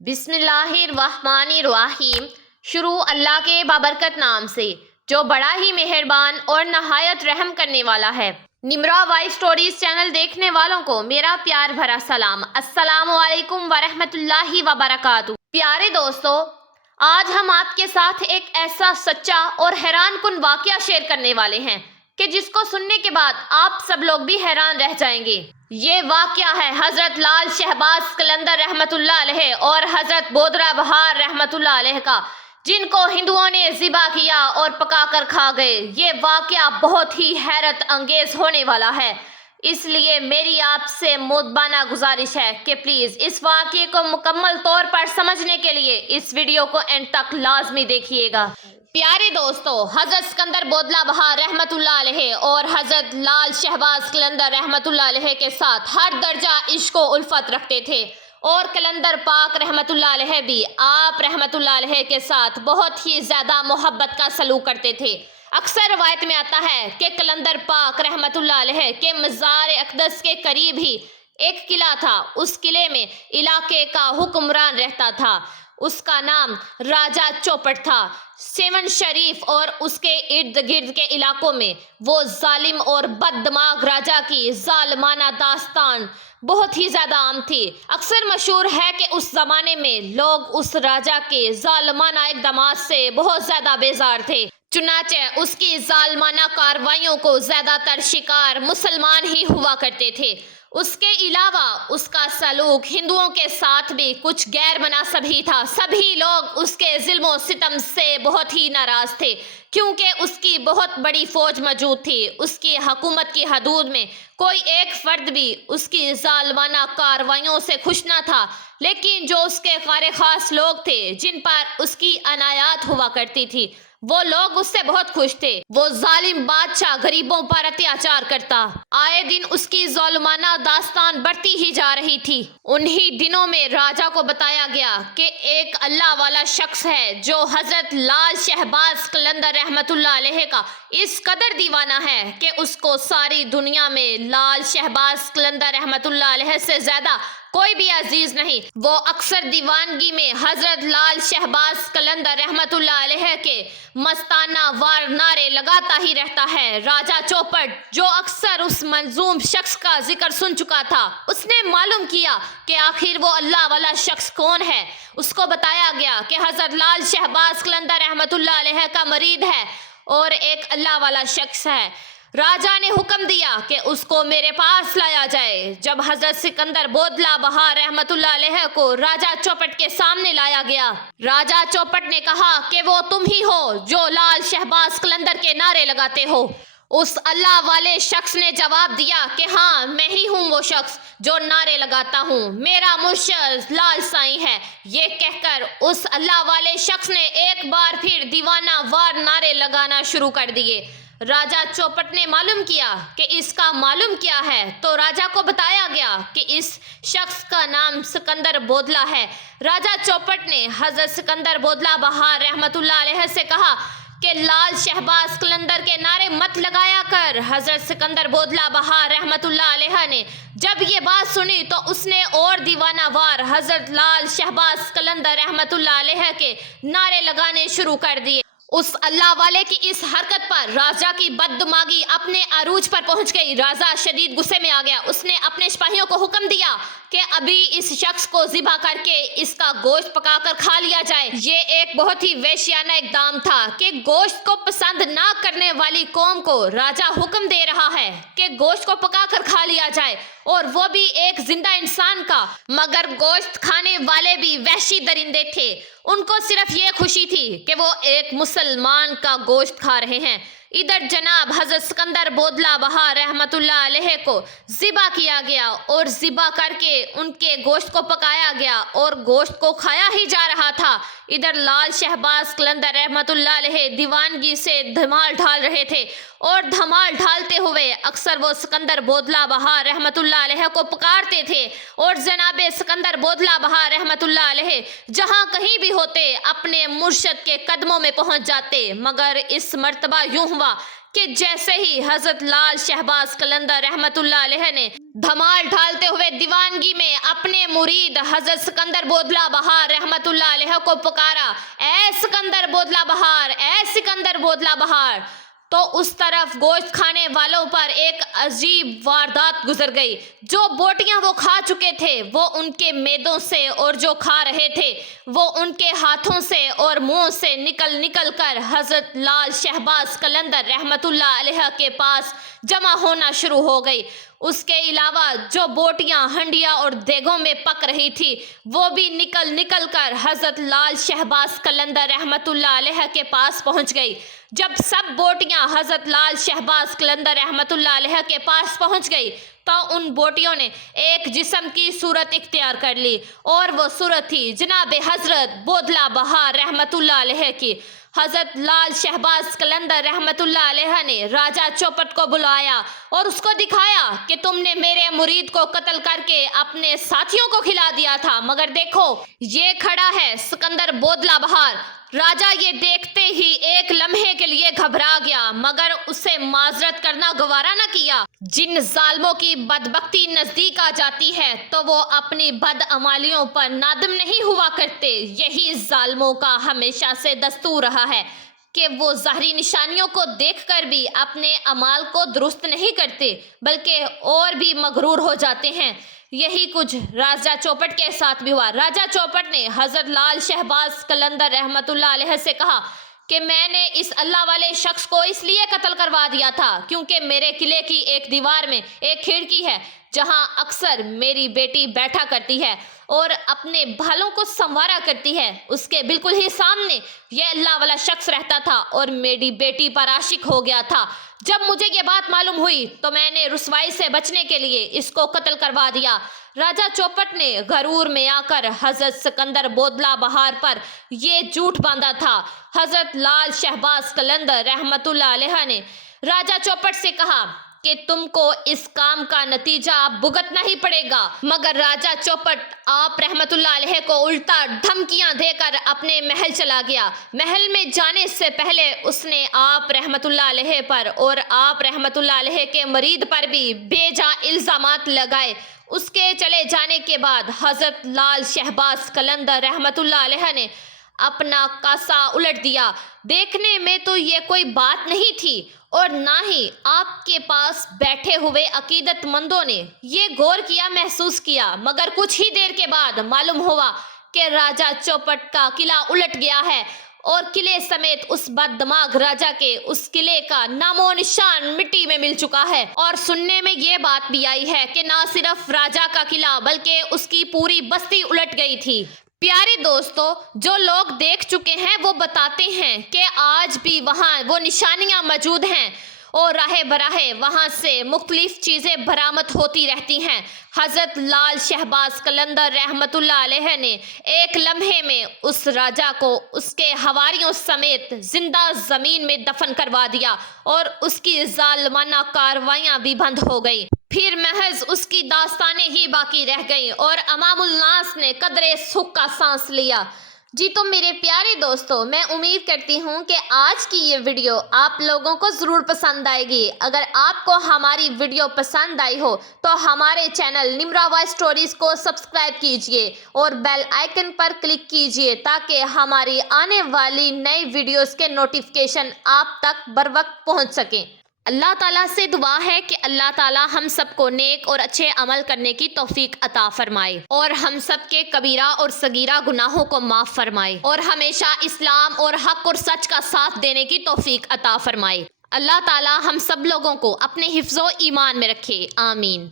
بسم اللہ الرحمن الرحیم۔ شروع اللہ کے بابرکت نام سے جو بڑا ہی مہربان اور نہایت رحم کرنے والا ہے۔ نمرا وائس سٹوریز چینل دیکھنے والوں کو میرا پیار بھرا سلام۔ السلام علیکم ورحمۃ اللہ وبرکاتہ۔ پیارے دوستو، آج ہم آپ کے ساتھ ایک ایسا سچا اور حیران کن واقعہ شیئر کرنے والے ہیں کہ جس کو سننے کے بعد آپ سب لوگ بھی حیران رہ جائیں گے۔ یہ واقعہ ہے حضرت لال شہباز قلندر رحمۃ اللہ علیہ اور حضرت بودرہ بہار رحمۃ اللہ علیہ کا، جن کو ہندوؤں نے ذبح کیا اور پکا کر کھا گئے۔ یہ واقعہ بہت ہی حیرت انگیز ہونے والا ہے، اس لیے میری آپ سے مؤدبانہ گزارش ہے کہ پلیز اس واقعے کو مکمل طور پر سمجھنے کے لیے اس ویڈیو کو اینڈ تک لازمی دیکھیے گا۔ پیارے دوستو، حضرت سکندر بودلہ بہار رحمۃ اللہ علیہ اور حضرت لال شہباز قلندر رحمۃ اللہ علیہ کے ساتھ ہر درجہ عشق و الفت رکھتے تھے، اور قلندر پاک رحمۃ اللہ علیہ بھی آپ رحمۃ اللہ علیہ کے ساتھ بہت ہی زیادہ محبت کا سلوک کرتے تھے۔ اکثر روایت میں آتا ہے کہ قلندر پاک رحمۃ اللہ علیہ کے مزار اقدس کے قریب ہی ایک قلعہ تھا۔ اس قلعے میں علاقے کا حکمران رہتا تھا، اس کا نام راجہ چوپٹ تھا۔ سیون شریف اور اس کے ارد گرد کے علاقوں میں وہ ظالم اور بد دماغ راجہ کی ظالمانہ داستان بہت ہی زیادہ عام تھی۔ اکثر مشہور ہے کہ اس زمانے میں لوگ اس راجہ کے ظالمانہ اقدامات سے بہت زیادہ بیزار تھے، چنانچہ اس کی ظالمانہ کارروائیوں کو زیادہ تر شکار مسلمان ہی ہوا کرتے تھے۔ اس کے علاوہ اس کا سلوک ہندوؤں کے ساتھ بھی کچھ غیر مناسب ہی تھا۔ سبھی لوگ اس کے ظلم و ستم سے بہت ہی ناراض تھے، کیونکہ اس کی بہت بڑی فوج موجود تھی۔ اس کی حکومت کی حدود میں کوئی ایک فرد بھی اس کی ظالمانہ کارروائیوں سے خوش نہ تھا، لیکن جو اس کے خیر خواص لوگ تھے، جن پر اس کی عنایات ہوا کرتی تھی، وہ لوگ اس سے بہت خوش تھے۔ وہ ظالم بادشاہ غریبوں پر اتیاچار کرتا، آئے دن اس کی ظالمانہ داستان بڑھتی ہی جا رہی تھی۔ انہی دنوں میں راجہ کو بتایا گیا کہ ایک اللہ والا شخص ہے جو حضرت لال شہباز قلندر رحمۃ اللہ علیہ کا اس قدر دیوانہ ہے کہ اس کو ساری دنیا میں لال شہباز قلندر رحمۃ اللہ علیہ سے زیادہ کوئی بھی عزیز نہیں۔ وہ اکثر دیوانگی میں حضرت لال شہباز قلندر رحمۃ اللہ علیہ کے مستانہ وار نعرے لگاتا ہی رہتا ہے۔ راجہ چوپٹ، جو اکثر اس منظوم شخص کا ذکر سن چکا تھا، اس نے معلوم کیا کہ آخر وہ اللہ والا شخص کون ہے۔ اس کو بتایا گیا کہ حضرت لال شہباز قلندر رحمۃ اللہ علیہ کا مرید ہے اور ایک اللہ والا شخص ہے۔ راجہ نے حکم دیا کہ اس کو میرے پاس لایا جائے۔ جب حضرت سکندر بودلہ بہار رحمۃ اللہ علیہ کو راجہ چوپٹ کے سامنے لایا گیا، راجہ چوپٹ نے کہا کہ وہ تم ہی ہو جو لال شہباز قلندر کے نعرے لگاتے ہو۔ اس اللہ والے شخص نے جواب دیا کہ ہاں، میں ہی ہوں وہ شخص جو نعرے لگاتا ہوں، میرا مرشد لال سائیں ہے۔ یہ کہہ کر اس اللہ والے شخص نے ایک بار پھر دیوانہ وار نعرے لگانا شروع کر دیے۔ راجہ چوپٹ نے معلوم کیا کہ اس کا معلوم کیا ہے، تو راجہ کو بتایا گیا کہ اس شخص کا نام سکندر بودلہ ہے۔ راجہ چوپٹ نے حضرت سکندر بودلہ بہار رحمۃ اللہ علیہ سے کہا کہ لال شہباز قلندر کے نعرے مت لگایا کر۔ حضرت سکندر بودلہ بہار رحمۃ اللہ علیہ نے جب یہ بات سنی تو اس نے اور دیوانہ وار حضرت لال شہباز قلندر رحمۃ اللہ علیہ کے نعرے لگانے شروع کر دیے۔ اس اللہ والے کی اس حرکت پر راجہ کی بد دماغی اپنے عروج پر پہنچ گئی۔ راجہ شدید غصے میں آ گیا۔ اس نے اپنے سپاہیوں کو حکم دیا کہ ابھی اس شخص کو ذبح کر کے اس کا گوشت پکا کر کھا لیا جائے۔ یہ ایک بہت ہی وحشیانہ اقدام تھا کہ گوشت کو پسند نہ کرنے والی قوم کو راجہ حکم دے رہا ہے کہ گوشت کو پکا کر کھا لیا جائے، اور وہ بھی ایک زندہ انسان کا۔ مگر گوشت کھانے والے بھی وحشی درندے تھے، ان کو صرف یہ خوشی تھی کہ وہ ایک مسلمان کا گوشت کھا رہے ہیں۔ ادھر جناب حضرت سکندر بودلہ بہار رحمۃ اللہ علیہ کو ذبح کیا گیا اور ذبح کر کے ان کے گوشت کو پکایا گیا اور گوشت کو کھایا ہی جا رہا تھا۔ ادھر لال شہباز قلندر رحمۃ اللہ علیہ دیوانگی سے دھمال ڈھال رہے تھے، اور دھمال ڈھالتے ہوئے اکثر وہ سکندر بودلہ بہار رحمۃ اللہ علیہ کو پکارتے تھے، اور جناب سکندر بودلہ بہار رحمۃ اللہ علیہ جہاں کہیں بھی ہوتے اپنے مرشد کے قدموں میں پہنچ جاتے۔ مگر اس مرتبہ یوں ہوا کہ جیسے ہی حضرت لال شہباز قلندر رحمت اللہ علیہ نے دھمال ڈھالتے ہوئے دیوانگی میں اپنے مرید حضرت سکندر بودلہ بہار رحمت اللہ علیہ کو پکارا، اے سکندر بودلہ بہار، اے سکندر بودلہ بہار، تو اس طرف گوشت کھانے والوں پر ایک عجیب واردات گزر گئی۔ جو بوٹیاں وہ کھا چکے تھے وہ ان کے معدوں سے، اور جو کھا رہے تھے وہ ان کے ہاتھوں سے اور منہ سے نکل نکل کر حضرت لال شہباز قلندر رحمت اللہ علیہ کے پاس جمع ہونا شروع ہو گئی۔ اس کے علاوہ جو بوٹیاں ہنڈیا اور دیگوں میں پک رہی تھی وہ بھی نکل نکل کر حضرت لال شہباز قلندر رحمت اللہ علیہ کے پاس پہنچ گئی۔ جب سب بوٹیاں حضرت لال شہباز قلندر رحمت اللہ علیہ کے پاس پہنچ گئی تو ان بوٹیوں نے ایک جسم کی صورت اختیار کر لی، اور وہ صورت تھی جناب حضرت بودلہ بہار رحمت اللہ علیہ کی۔ حضرت لال شہباز قلندر رحمت اللہ علیہ نے راجہ چوپٹ کو بلایا اور اس کو دکھایا کہ تم نے میرے مرید کو قتل کر کے اپنے ساتھیوں کو کھلا دیا تھا، مگر دیکھو یہ کھڑا ہے سکندر بودلہ بہار۔ راجہ یہ دیکھتے ہی ایک لمحے کے لیے گھبرا گیا، مگر اسے معذرت کرنا گوارا نہ کیا۔ جن ظالموں کی بدبختی نزدیک آ جاتی ہے تو وہ اپنی بدعمالیوں پر نادم نہیں ہوا کرتے۔ یہی ظالموں کا ہمیشہ سے دستور رہا ہے کہ وہ ظاہری نشانیوں کو دیکھ کر بھی اپنے اعمال کو درست نہیں کرتے بلکہ اور بھی مغرور ہو جاتے ہیں۔ یہی کچھ راجہ چوپٹ کے ساتھ بھی ہوا۔ راجہ چوپٹ نے حضرت لال شہباز قلندر رحمت اللہ علیہ سے کہا کہ میں نے اس اللہ والے شخص کو اس لیے قتل کروا دیا تھا کیونکہ میرے قلعے کی ایک دیوار میں ایک کھڑکی ہے جہاں اکثر میری بیٹی بیٹھا کرتی ہے اور اپنے بالوں کو سنوارا کرتی ہے۔ اس کے بالکل ہی سامنے یہ اللہ والا شخص رہتا تھا اور میری بیٹی پر عاشق ہو گیا تھا۔ جب مجھے یہ بات معلوم ہوئی تو میں نے رسوائی سے بچنے کے لیے اس کو قتل کروا دیا۔ راجہ چوپٹ نے غرور میں آ کر حضرت سکندر بودلہ بہار پر یہ جھوٹ باندھا تھا۔ حضرت لال شہباز قلندر رحمت اللہ علیہ نے راجہ چوپٹ سے کہا کہ تم کو اس کام کا نتیجہ بھگتنا ہی پڑے گا، مگر راجہ چوپٹ آپ رحمت اللہ علیہ کو الٹا دھمکیاں دے کر اپنے محل چلا گیا۔ محل میں جانے سے پہلے اس نے آپ رحمت اللہ علیہ پر اور آپ رحمت اللہ علیہ کے مرید پر بھی بے جا الزامات لگائے۔ اس کے چلے جانے کے بعد حضرت لال شہباز قلندر رحمت اللہ علیہ نے اپنا کاسہ الٹ دیا۔ دیکھنے میں تو یہ کوئی بات نہیں تھی اور نہ ہی آپ کے پاس بیٹھے ہوئے عقیدت مندوں نے یہ غور کیا محسوس کیا، مگر کچھ ہی دیر کے بعد معلوم ہوا کہ راجہ چوپٹ کا قلعہ الٹ گیا ہے اور قلعے سمیت اس بد دماغ راجہ کے اس قلعے کا نام و نشان مٹی میں مل چکا ہے۔ اور سننے میں یہ بات بھی آئی ہے کہ نہ صرف راجہ کا قلعہ بلکہ اس کی پوری بستی الٹ گئی تھی۔ پیارے دوستو، جو لوگ دیکھ چکے ہیں وہ بتاتے ہیں کہ آج بھی وہاں وہ نشانیاں موجود ہیں اور راہ براہ وہاں سے مختلف چیزیں برآمد ہوتی رہتی ہیں۔ حضرت لال شہباز قلندر رحمت اللہ علیہ نے ایک لمحے میں اس راجہ کو اس کے حواریوں سمیت زندہ زمین میں دفن کروا دیا اور اس کی ظالمانہ کارروائیاں بھی بند ہو گئی۔ پھر محض اس کی داستانیں ہی باقی رہ گئیں اور عوام الناس نے قدرے سکھ کا سانس لیا۔ جی تو میرے پیارے دوستو، میں امید کرتی ہوں کہ آج کی یہ ویڈیو آپ لوگوں کو ضرور پسند آئے گی۔ اگر آپ کو ہماری ویڈیو پسند آئی ہو تو ہمارے چینل نمرا وائس سٹوریز کو سبسکرائب کیجئے اور بیل آئیکن پر کلک کیجئے تاکہ ہماری آنے والی نئی ویڈیوز کے نوٹیفیکیشن آپ تک بروقت پہنچ سکیں۔ اللہ تعالیٰ سے دعا ہے کہ اللہ تعالیٰ ہم سب کو نیک اور اچھے عمل کرنے کی توفیق عطا فرمائے اور ہم سب کے کبیرہ اور صغیرہ گناہوں کو معاف فرمائے اور ہمیشہ اسلام اور حق اور سچ کا ساتھ دینے کی توفیق عطا فرمائے۔ اللہ تعالیٰ ہم سب لوگوں کو اپنے حفظ و ایمان میں رکھے، آمین۔